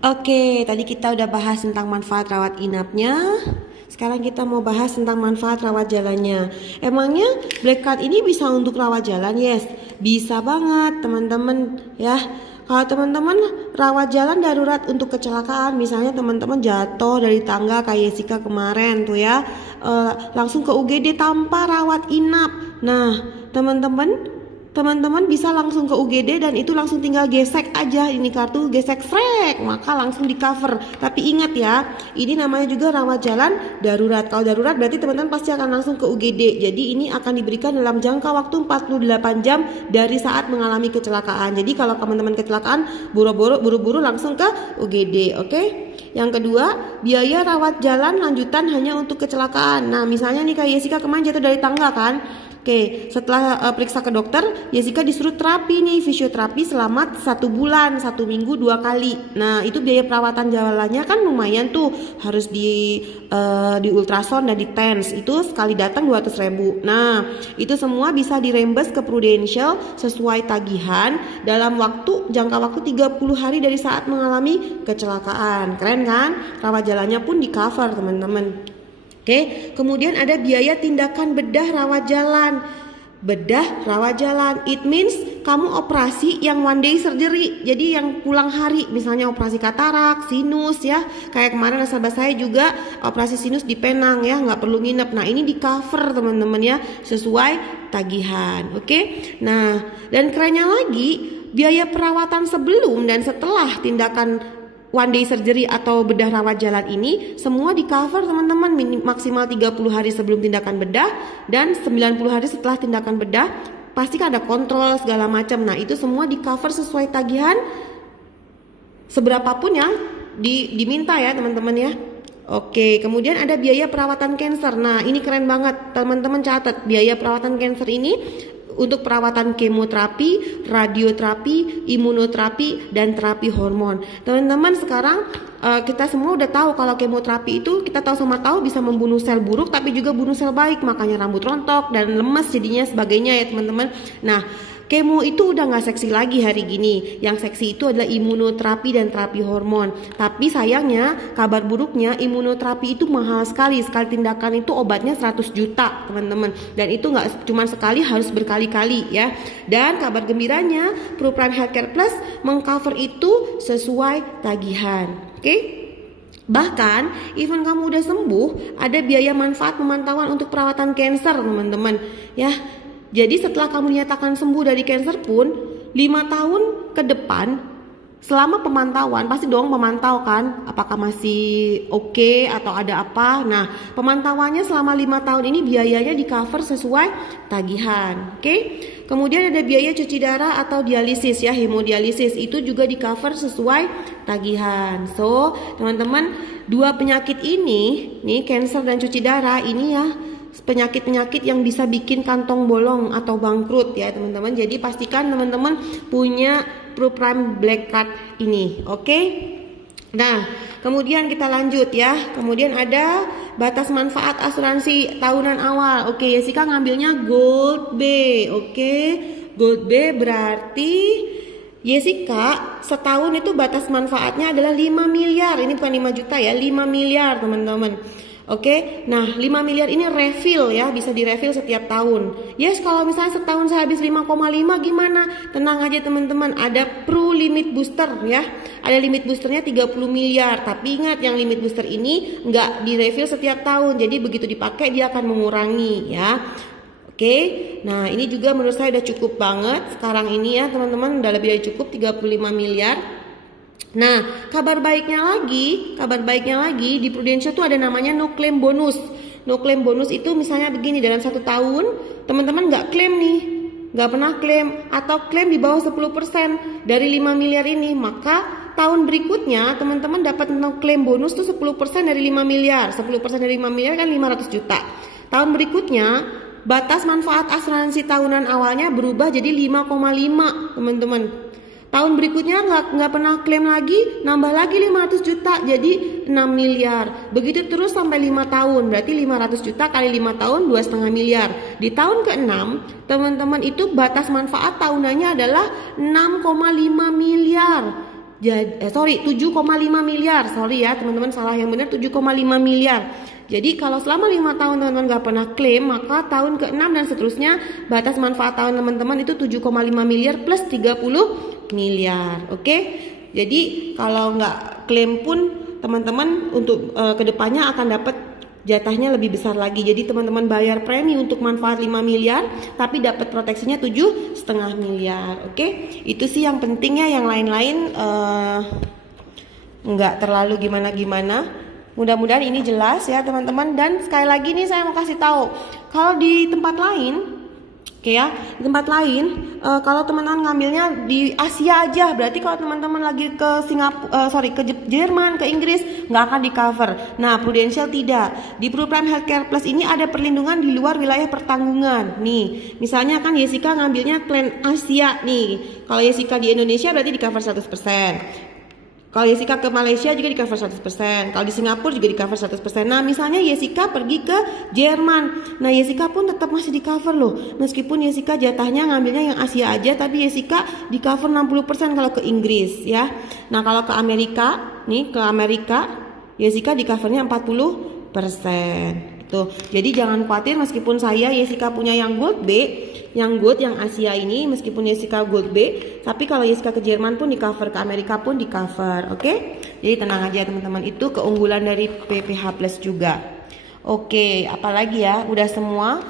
Oke, tadi kita udah bahas tentang manfaat rawat inapnya. Sekarang kita mau bahas tentang manfaat rawat jalannya. Emangnya black card ini bisa untuk rawat jalan? Yes, bisa banget teman-teman ya. Kalau teman-teman rawat jalan darurat untuk kecelakaan, misalnya teman-teman jatuh dari tangga kayak Jessica kemarin tuh ya, langsung ke UGD tanpa rawat inap. Nah, teman-teman bisa langsung ke UGD dan itu langsung tinggal gesek aja ini kartu, gesek frek, maka langsung di cover. Tapi ingat ya, ini namanya juga rawat jalan darurat. Kalau darurat berarti teman-teman pasti akan langsung ke UGD. Jadi ini akan diberikan dalam jangka waktu 48 jam dari saat mengalami kecelakaan. Jadi kalau teman-teman kecelakaan, buru-buru langsung ke UGD, oke? Yang kedua, biaya rawat jalan lanjutan hanya untuk kecelakaan. Nah, misalnya nih kayak Jessica kemarin jatuh dari tangga kan. Oke, setelah periksa ke dokter, Jessica disuruh terapi nih, fisioterapi selama 1 bulan, 1 minggu 2 kali. Nah, itu biaya perawatan jalannya kan lumayan tuh, harus di ultrasound dan di TENS. Itu sekali datang 200.000. Nah, itu semua bisa dirembes ke Prudential sesuai tagihan dalam jangka waktu 30 hari dari saat mengalami kecelakaan. Keren kan? Rawat jalannya pun di cover, teman-teman. Oke, kemudian ada biaya tindakan bedah rawat jalan. Bedah rawat jalan, it means kamu operasi yang one day surgery, jadi yang pulang hari, misalnya operasi katarak, sinus ya, kayak kemarin nasabah saya juga operasi sinus di Penang ya, nggak perlu nginep. Nah ini di cover teman-teman ya, sesuai tagihan. Oke, nah dan kerennya lagi, biaya perawatan sebelum dan setelah tindakan one day surgery atau bedah rawat jalan ini semua di cover teman-teman, maksimal 30 hari sebelum tindakan bedah dan 90 hari setelah tindakan bedah, pasti kan ada kontrol segala macam. Nah itu semua di cover sesuai tagihan seberapapun yang diminta ya teman-teman ya. Oke, kemudian ada biaya perawatan kanker. Nah ini keren banget teman-teman, catat biaya perawatan kanker ini untuk perawatan kemoterapi, radioterapi, imunoterapi, dan terapi hormon. Teman-teman sekarang kita semua udah tahu kalau kemoterapi itu kita tahu bisa membunuh sel buruk tapi juga bunuh sel baik, makanya rambut rontok dan lemes jadinya sebagainya ya teman-teman. Nah kemo itu udah gak seksi lagi hari gini. Yang seksi itu adalah imunoterapi dan terapi hormon. Tapi sayangnya, kabar buruknya imunoterapi itu mahal sekali. Sekali tindakan itu obatnya 100 juta teman-teman. Dan itu gak cuma sekali, harus berkali-kali ya. Dan kabar gembiranya, ProPrime Healthcare Plus mengcover itu sesuai tagihan. Oke? Bahkan, even kamu udah sembuh, ada biaya manfaat pemantauan untuk perawatan kanker teman-teman ya. Jadi setelah kamu dinyatakan sembuh dari kanker pun 5 tahun ke depan selama pemantauan, pasti dong memantau kan apakah masih oke atau ada apa. Nah pemantauannya selama 5 tahun ini biayanya di cover sesuai tagihan. Oke. Kemudian ada biaya cuci darah atau dialisis ya, hemodialisis itu juga di cover sesuai tagihan. So teman-teman, dua penyakit ini nih, kanker dan cuci darah ini ya, penyakit-penyakit yang bisa bikin kantong bolong atau bangkrut ya teman-teman. Jadi pastikan teman-teman punya ProPrime Black Card ini, oke? Nah, kemudian kita lanjut ya. Kemudian ada batas manfaat asuransi tahunan awal. Oke, Jessica ngambilnya Gold B, oke? Gold B berarti Jessica setahun itu batas manfaatnya adalah 5 miliar. Ini bukan 5 juta ya, 5 miliar teman-teman. Oke, nah 5 miliar ini refill ya, bisa direfill setiap tahun. Yes, kalau misalnya setahun saya habis 5,5 gimana? Tenang aja teman-teman, ada Pro Limit Booster ya. Ada limit boosternya 30 miliar. Tapi ingat yang limit booster ini nggak direfill setiap tahun. Jadi begitu dipakai dia akan mengurangi ya. Oke, nah ini juga menurut saya udah cukup banget sekarang ini ya teman-teman, udah lebih dari cukup 35 miliar. Nah, kabar baiknya lagi di Prudential tuh ada namanya no claim bonus. No claim bonus itu misalnya begini, dalam 1 tahun teman-teman nggak klaim nih, nggak pernah klaim atau klaim di bawah 10% dari 5 miliar ini, maka tahun berikutnya teman-teman dapat no claim bonus tuh 10% dari 5 miliar. 10% dari 5 miliar kan 500 juta. Tahun berikutnya batas manfaat asuransi tahunan awalnya berubah jadi 5,5 teman-teman. Tahun berikutnya nggak pernah klaim lagi, nambah lagi 500 juta jadi 6 miliar. Begitu terus sampai 5 tahun, berarti 500 juta kali 5 tahun 2,5 miliar. Di tahun ke-6 teman-teman itu batas manfaat tahunannya adalah 6,5 miliar. Sorry, 7,5 miliar. Sorry ya teman-teman, salah, yang benar 7,5 miliar. Jadi kalau selama 5 tahun teman-teman nggak pernah klaim, maka tahun ke-6 dan seterusnya batas manfaat tahun teman-teman itu 7,5 miliar plus 30 miliar. Oke? Jadi kalau nggak klaim pun teman-teman untuk kedepannya akan dapat jatahnya lebih besar lagi. Jadi teman-teman bayar premi untuk manfaat 5 miliar tapi dapat proteksinya 7,5 miliar. Oke? Itu sih yang pentingnya, yang lain-lain nggak terlalu gimana-gimana. Mudah-mudahan ini jelas ya teman-teman. Dan sekali lagi nih saya mau kasih tahu, kalau di tempat lain, oke ya, di tempat lain kalau teman-teman ngambilnya di Asia aja, berarti kalau teman-teman lagi ke ke Jerman, ke Inggris, nggak akan di cover. Nah, Prudential tidak. Di ProPrime Healthcare Plus ini ada perlindungan di luar wilayah pertanggungan. Nih, misalnya kan Jessica ngambilnya plan Asia nih. Kalau Jessica di Indonesia berarti di cover 100%. Kalau Jessica ke Malaysia juga di cover 100%. Kalau di Singapura juga di cover 100%. Nah, misalnya Jessica pergi ke Jerman. Nah, Jessica pun tetap masih di cover loh. Meskipun Jessica jatahnya ngambilnya yang Asia aja, tapi Jessica di cover 60% kalau ke Inggris ya. Nah, kalau ke Amerika, Jessica di covernya 40%. Tuh. Jadi jangan khawatir, meskipun saya Jessica punya yang Gold B, yang Asia ini, meskipun Jessica Gold B, tapi kalau Jessica ke Jerman pun di cover, ke Amerika pun di cover. Oke? Jadi tenang aja teman-teman, itu keunggulan dari PPH Plus juga. Oke, apalagi ya? Udah semua.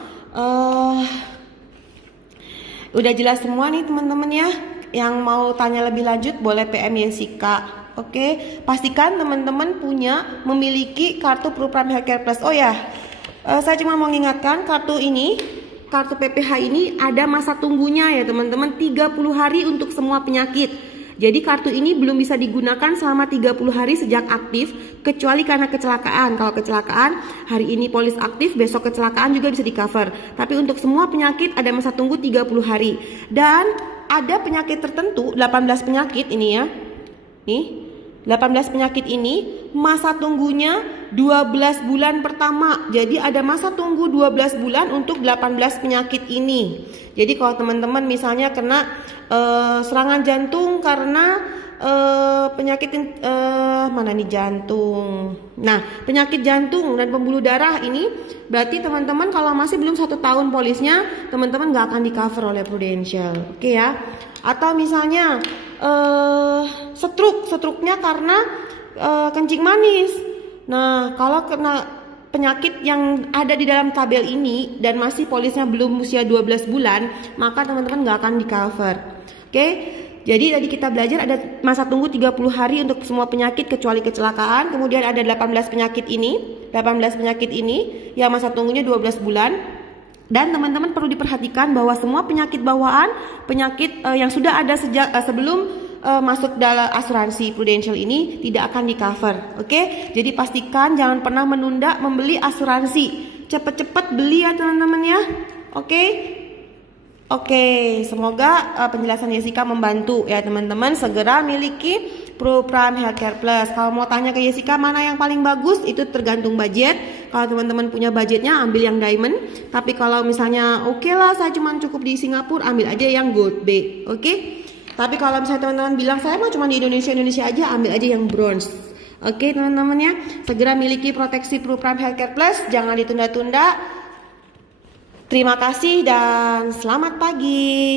Udah jelas semua nih teman-teman ya. Yang mau tanya lebih lanjut boleh PM Jessica. Oke, pastikan teman-teman memiliki kartu ProPrime Healthcare Plus. Oh ya, saya cuma mau mengingatkan, kartu PPH ini ada masa tunggunya ya teman-teman, 30 hari untuk semua penyakit. Jadi kartu ini belum bisa digunakan selama 30 hari sejak aktif, kecuali karena kecelakaan. Kalau kecelakaan, hari ini polis aktif, besok kecelakaan juga bisa di cover. Tapi untuk semua penyakit ada masa tunggu 30 hari. Dan ada penyakit tertentu, 18 penyakit ini ya. Nih, 18 penyakit ini masa tunggunya 12 bulan pertama. Jadi ada masa tunggu 12 bulan untuk 18 penyakit ini. Jadi kalau teman-teman misalnya kena serangan jantung karena penyakit mana nih jantung. Nah, penyakit jantung dan pembuluh darah ini berarti teman-teman kalau masih belum 1 tahun polisnya, teman-teman nggak akan di cover oleh Prudential. Oke ya. Atau misalnya struknya karena kencing manis. Nah, kalau kena penyakit yang ada di dalam tabel ini dan masih polisnya belum usia 12 bulan, maka teman-teman nggak akan di cover. Oke? Jadi tadi kita belajar ada masa tunggu 30 hari untuk semua penyakit kecuali kecelakaan. Kemudian ada 18 penyakit ini yang masa tunggunya 12 bulan. Dan teman-teman perlu diperhatikan bahwa semua penyakit bawaan, penyakit yang sudah ada sejak sebelum masuk dalam asuransi Prudential ini tidak akan di cover. Oke? Jadi pastikan jangan pernah menunda membeli asuransi. Cepet-cepet beli ya teman-teman ya. Oke? Oke, semoga penjelasan Jessica membantu ya teman-teman. Segera miliki ProPrime Healthcare Plus. Kalau mau tanya ke Jessica mana yang paling bagus, itu tergantung budget. Kalau teman-teman punya budgetnya, ambil yang Diamond. Tapi kalau misalnya oke lah, saya cuma cukup di Singapura, ambil aja yang Gold B. Oke? Tapi kalau misalnya teman-teman bilang saya mah cuma di Indonesia aja, ambil aja yang Bronze. Oke teman-teman ya, segera miliki proteksi ProPrime Healthcare Plus, jangan ditunda-tunda. Terima kasih dan selamat pagi.